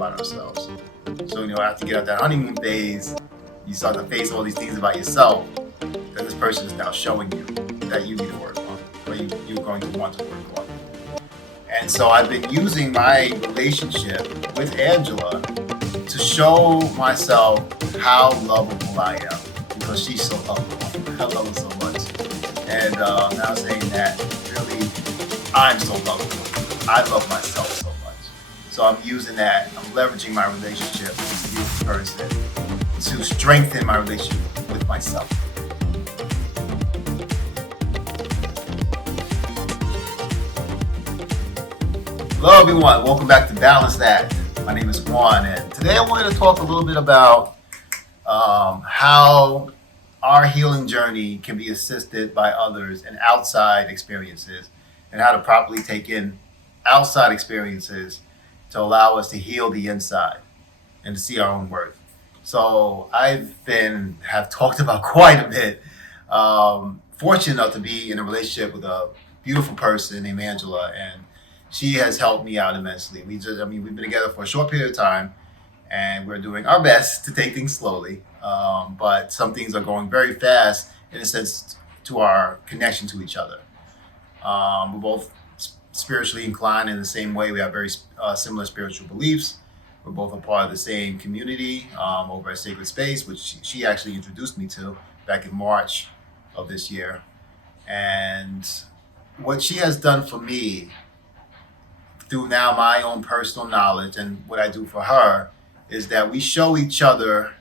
about ourselves. So, after you get out that honeymoon phase, you start to face all these things about yourself that this person is now showing you that you need to work on, or you're going to want to work on. And so I've been using my relationship with Angela to show myself how lovable I am, because she's so lovable. I love her so much. And now saying that really, I'm so lovable. I love myself so much. So I'm using that, I'm leveraging my relationship with this beautiful person to strengthen my relationship with myself. Hello everyone, welcome back to Balance That. My name is Juan, and today I wanted to talk a little bit about how our healing journey can be assisted by others and outside experiences, and how to properly take in outside experiences to allow us to heal the inside and to see our own worth. So have talked about quite a bit. Fortunate enough to be in a relationship with a beautiful person named Angela, and she has helped me out immensely. We've been together for a short period of time, and we're doing our best to take things slowly. But some things are going very fast in a sense to our connection to each other. We're both spiritually inclined in the same way. We have very similar spiritual beliefs. We're both a part of the same community over at Sacred Space, which she actually introduced me to back in March of this year. And what she has done for me through now my own personal knowledge and what I do for her is that we show each other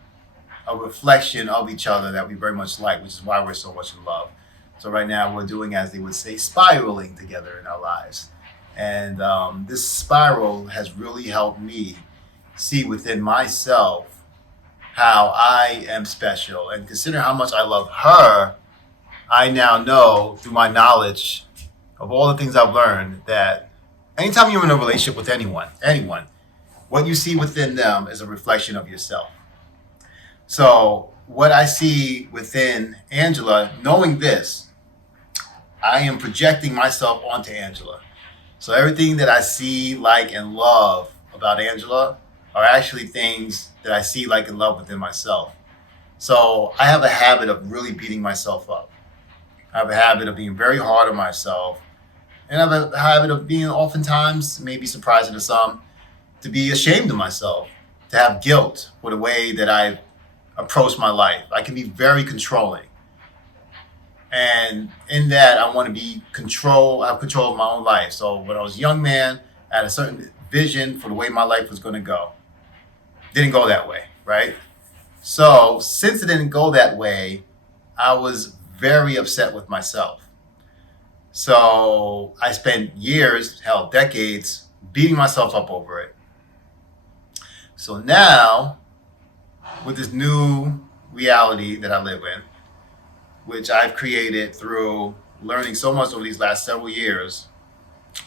a reflection of each other that we very much like, which is why we're so much in love. So right now we're doing, as they would say, spiraling together in our lives. And this spiral has really helped me see within myself how I am special. And consider how much I love her, I now know through my knowledge of all the things I've learned that anytime you're in a relationship with anyone, what you see within them is a reflection of yourself. So what I see within Angela, knowing this, I am projecting myself onto Angela. So everything that I see, like, and love about Angela are actually things that I see, like, and love within myself. So I have a habit of really beating myself up. I have a habit of being very hard on myself. And I have a habit of being oftentimes, maybe surprising to some, to be ashamed of myself, to have guilt for the way that I approach my life. I can be very controlling. And in that, I want to I have control of my own life. So when I was a young man, I had a certain vision for the way my life was going to go. Didn't go that way, right? So since it didn't go that way, I was very upset with myself. So I spent years, hell, decades, beating myself up over it. So now, with this new reality that I live in, which I've created through learning so much over these last several years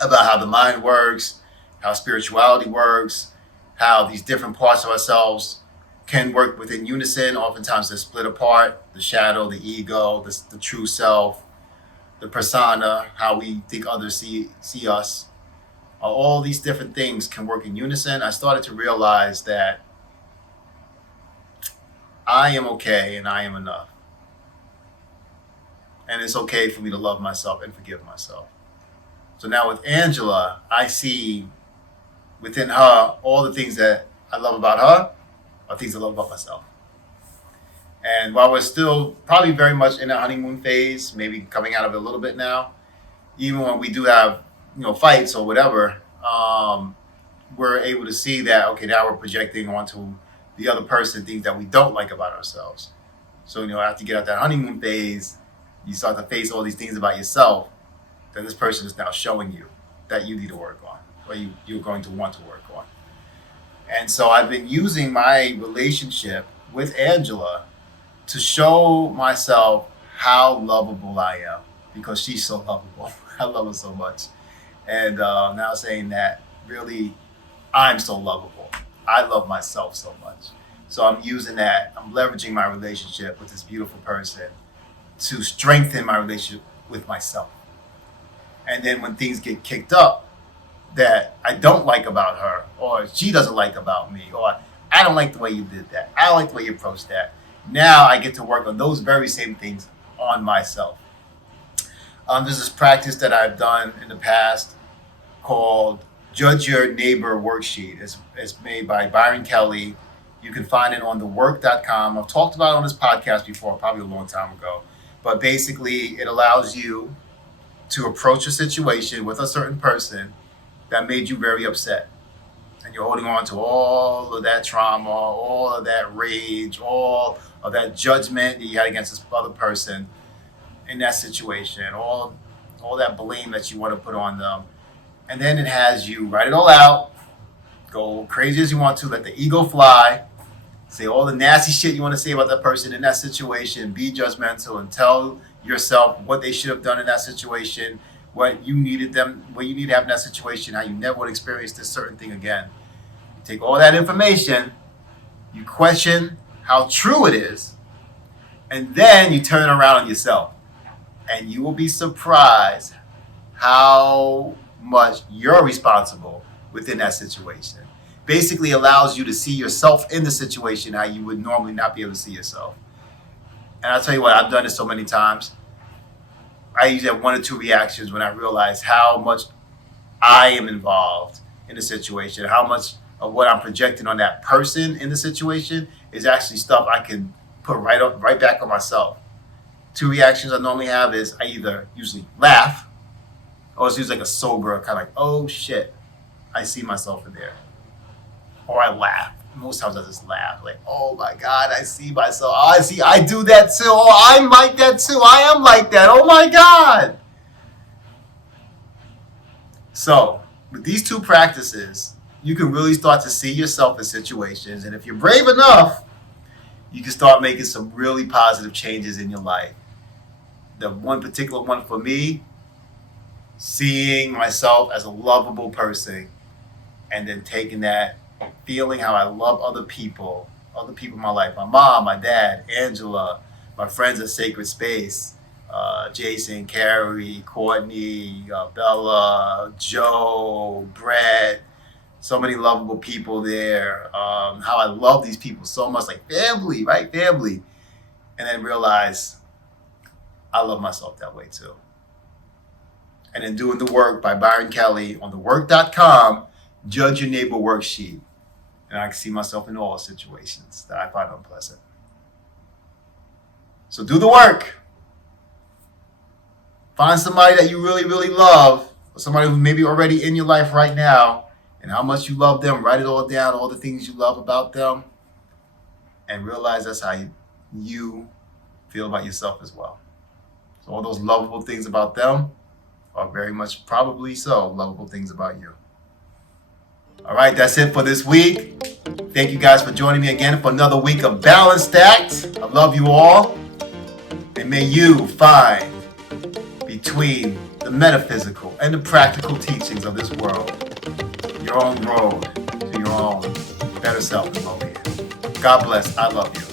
about how the mind works, how spirituality works, how these different parts of ourselves can work within unison. Oftentimes they're split apart: the shadow, the ego, the true self, the persona, how we think others see us. All these different things can work in unison. I started to realize that I am okay and I am enough. And it's okay for me to love myself and forgive myself. So now with Angela, I see within her all the things that I love about her are things I love about myself. And while we're still probably very much in a honeymoon phase, maybe coming out of it a little bit now, even when we do have, fights or whatever, we're able to see that, okay, now we're projecting onto the other person things that we don't like about ourselves. So, after you get out that honeymoon phase, you start to face all these things about yourself that this person is now showing you that you need to work on, or you're going to want to work on. And so I've been using my relationship with Angela to show myself how lovable I am, because she's so lovable. I love her so much. And now saying that really, I'm so lovable. I love myself so much. So I'm using that, I'm leveraging my relationship with this beautiful person to strengthen my relationship with myself. And then when things get kicked up, that I don't like about her, or she doesn't like about me, or I don't like the way you did that. I don't like the way you approached that. Now I get to work on those very same things on myself. There's this practice that I've done in the past called Judge Your Neighbor Worksheet. It's made by Byron Kelly. You can find it on thework.com. I've talked about it on this podcast before, probably a long time ago. But basically, it allows you to approach a situation with a certain person that made you very upset. And you're holding on to all of that trauma, all of that rage, all of that judgment that you had against this other person in that situation, all that blame that you want to put on them. And then it has you write it all out, go crazy as you want to, let the ego fly, say all the nasty shit you want to say about that person in that situation, be judgmental, and tell yourself what they should have done in that situation, what you need to have in that situation, how you never would experience this certain thing again. You take all that information, you question how true it is, and then you turn it around on yourself. And you will be surprised how much you're responsible within that situation. Basically allows you to see yourself in the situation how you would normally not be able to see yourself. And I'll tell you what, I've done this so many times. I usually have one or two reactions when I realize how much I am involved in the situation, how much of what I'm projecting on that person in the situation is actually stuff I can put right back on myself. Two reactions I normally have is I either usually laugh, or it's usually like a sober kind of like, oh shit, I see myself in there. Or I laugh. Most times I just laugh, like, oh my God, I see myself. Oh, I do that too. Oh, I'm like that too. I am like that. Oh my God. So with these two practices, you can really start to see yourself in situations. And if you're brave enough, you can start making some really positive changes in your life. The one particular one for me, seeing myself as a lovable person, and then taking that, feeling how I love other people in my life, my mom, my dad, Angela, my friends at Sacred Space, Jason, Carrie, Courtney, Bella, Joe, Brett, so many lovable people there. How I love these people so much, like family, right? Family. And then realize I love myself that way too. And then doing the work by Byron Kelly on thework.com, Judge Your Neighbor Worksheet. And I can see myself in all situations that I find unpleasant. So do the work. Find somebody that you really, really love, or somebody who's maybe already in your life right now, and how much you love them. Write it all down, all the things you love about them, and realize that's how you feel about yourself as well. So all those lovable things about them are very much probably so lovable things about you. All right, that's it for this week. Thank you guys for joining me again for another week of Balanced Act. I love you all. And may you find between the metaphysical and the practical teachings of this world your own road to your own better self and well-being. God bless. I love you.